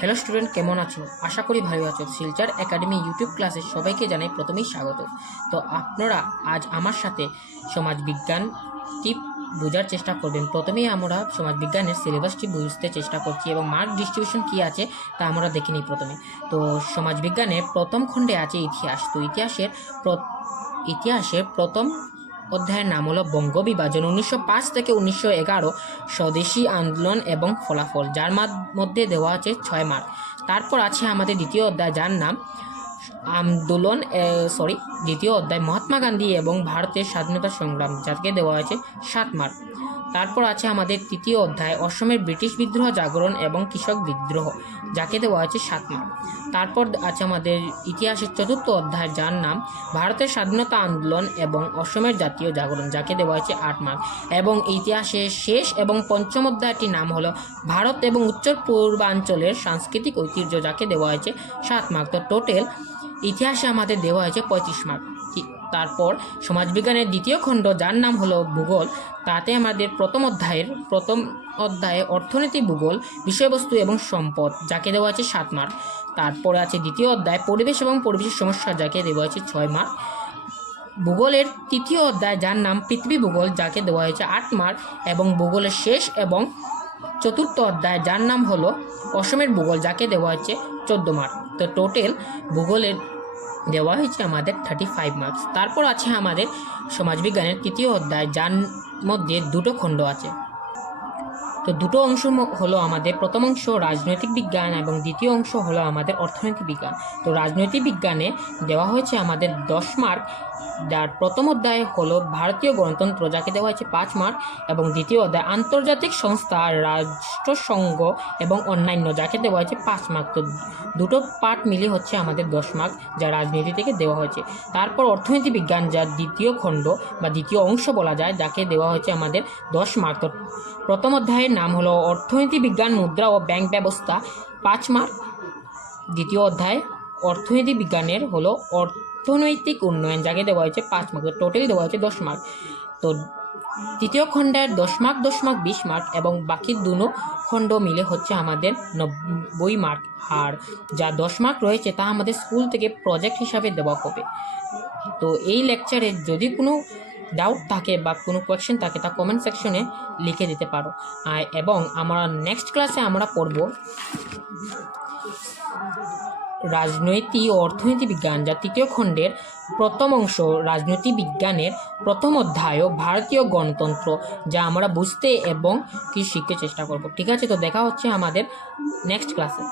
Hello student, কেমন আছো? আশা করি ভালো আছো। শিলচর একাডেমি ইউটিউব ক্লাসে সবাইকে জানাই প্রথমেই স্বাগত। তো আপনারা আজ আমার সাথে সমাজবিজ্ঞানটি বোঝার চেষ্টা করবেন। প্রথমেই আমরা সমাজবিজ্ঞানের সিলেবাসটি বুঝতে চেষ্টা করছি এবং মার্ক ডিস্ট্রিবিউশন কী আছে তা আমরা দেখে নিই প্রথমে। তো সমাজবিজ্ঞানের প্রথম খণ্ডে আছে ইতিহাস। তো ইতিহাসের প্রথম অধ্যায়ের নাম হলো বঙ্গ বিভাজন 1905 থেকে 1911, স্বদেশী আন্দোলন এবং ফলাফল, যার মধ্যে দেওয়া আছে 6 মার্ক। তারপর আছে আমাদের দ্বিতীয় অধ্যায়, যার নাম দ্বিতীয় অধ্যায় মহাত্মা গান্ধী এবং ভারতের স্বাধীনতা সংগ্রাম, যাকে দেওয়া আছে 7 মার্ক। তারপর আছে আমাদের তৃতীয় অধ্যায় অসমের ব্রিটিশ বিদ্রোহ, জাগরণ এবং কৃষক বিদ্রোহ, যাকে দেওয়া আছে 7 মার্ক। তারপর আছে আমাদের ইতিহাসের চতুর্থ অধ্যায়, যার নাম ভারতের স্বাধীনতা আন্দোলন এবং অসমের জাতীয় জাগরণ, যাকে দেওয়া আছে 8 মার্ক। এবং ইতিহাসের শেষ এবং পঞ্চম অধ্যায়টির নাম হলো ভারত এবং উত্তর পূর্বাঞ্চলের সাংস্কৃতিক ঐতিহ্য, যাকে দেওয়া হয়েছে 7 মার্ক। তো টোটাল ইতিহাসে আমাদের দেওয়া হয়েছে 35 মার্ক। তারপর সমাজবিজ্ঞানের দ্বিতীয় খণ্ড, যার নাম হলো ভূগোল, তাতে আমাদের প্রথম অধ্যায়ে অর্থনীতি, ভূগোল, বিষয়বস্তু এবং সম্পদ, যাকে দেওয়া আছে 7 মার্ক। তারপরে আছে দ্বিতীয় অধ্যায় পরিবেশ এবং পরিবেশের সমস্যা, যাকে দেওয়া হয়েছে 6 মার্ক। ভূগোলের তৃতীয় অধ্যায়, যার নাম পৃথিবী ভূগোল, যাকে দেওয়া হয়েছে 8 মার্ক। এবং ভূগোলের শেষ এবং চতুর্থ অধ্যায়, যার নাম হলো অসমের ভূগোল, যাকে দেওয়া হয়েছে 14 মার্ক। তো টোটাল ভূগোলের দেওয়া হয়েছে আমাদের 35 মার্কস। তারপর আছে আমাদের সমাজবিজ্ঞানের তৃতীয় অধ্যায়, যার মধ্যে দুটো খণ্ড আছে। তো দুটো অংশ হলো আমাদের প্রথম অংশ রাজনৈতিক বিজ্ঞান এবং দ্বিতীয় অংশ হলো আমাদের অর্থনৈতিক বিজ্ঞান। তো রাজনৈতিক বিজ্ঞানে দেওয়া হয়েছে আমাদের 10 মার্ক, যার প্রথম অধ্যায় হলো ভারতীয় গণতন্ত্র, যাকে দেওয়া হয়েছে 5 মার্ক। এবং দ্বিতীয় অধ্যায় আন্তর্জাতিক সংস্থা, রাষ্ট্রসংঘ এবং অন্যান্য, যাকে দেওয়া হয়েছে 5 মার্ক। তো দুটো পার্ট মিলে হচ্ছে আমাদের 10 মার্ক, যা রাজনীতি থেকে দেওয়া হয়েছে। তারপর অর্থনীতি বিজ্ঞান, যার দ্বিতীয় খণ্ড বা দ্বিতীয় অংশ বলা যায়, যাকে দেওয়া হয়েছে আমাদের 10 মার্ক। তো প্রথম অধ্যায়ের নাম হলো অর্থনীতি বিজ্ঞান, মুদ্রা ও ব্যাংক ব্যবস্থা, 5 মার্ক। দ্বিতীয় অধ্যায় অর্থনীতি বিজ্ঞানের হলো অর্থনৈতিক উন্নয়ন, যাকে দেওয়া হয়েছে 5 মার্ক। টোটাল দেওয়া হয়েছে 10 মার্ক। তো তৃতীয় খণ্ডের 10 মার্ক 10 মার্ক 20 মার্ক এবং বাকি দুটো খণ্ড মিলে হচ্ছে আমাদের 90 মার্ক। আর যা 10 মার্ক রয়েছে তা আমাদের স্কুল থেকে প্রজেক্ট হিসাবে দেওয়া হবে। তো এই লেকচারে যদি কোনো ডাউট থাকে বা কোনো কোয়েশ্চেন থাকে তা কমেন্ট সেকশনে লিখে দিতে পারো। এবং আমরা নেক্সট ক্লাসে আমরা পড়ব রাজনৈতিক ও অর্থনীতি বিজ্ঞান, যা তৃতীয় খণ্ডের প্রথম অংশ রাজনৈতিক বিজ্ঞানের প্রথম অধ্যায় ভারতীয় গণতন্ত্র, যা আমরা বুঝতে এবং কি শিখতে চেষ্টা করব। ঠিক আছে, তো দেখা হচ্ছে আমাদের নেক্সট ক্লাসে।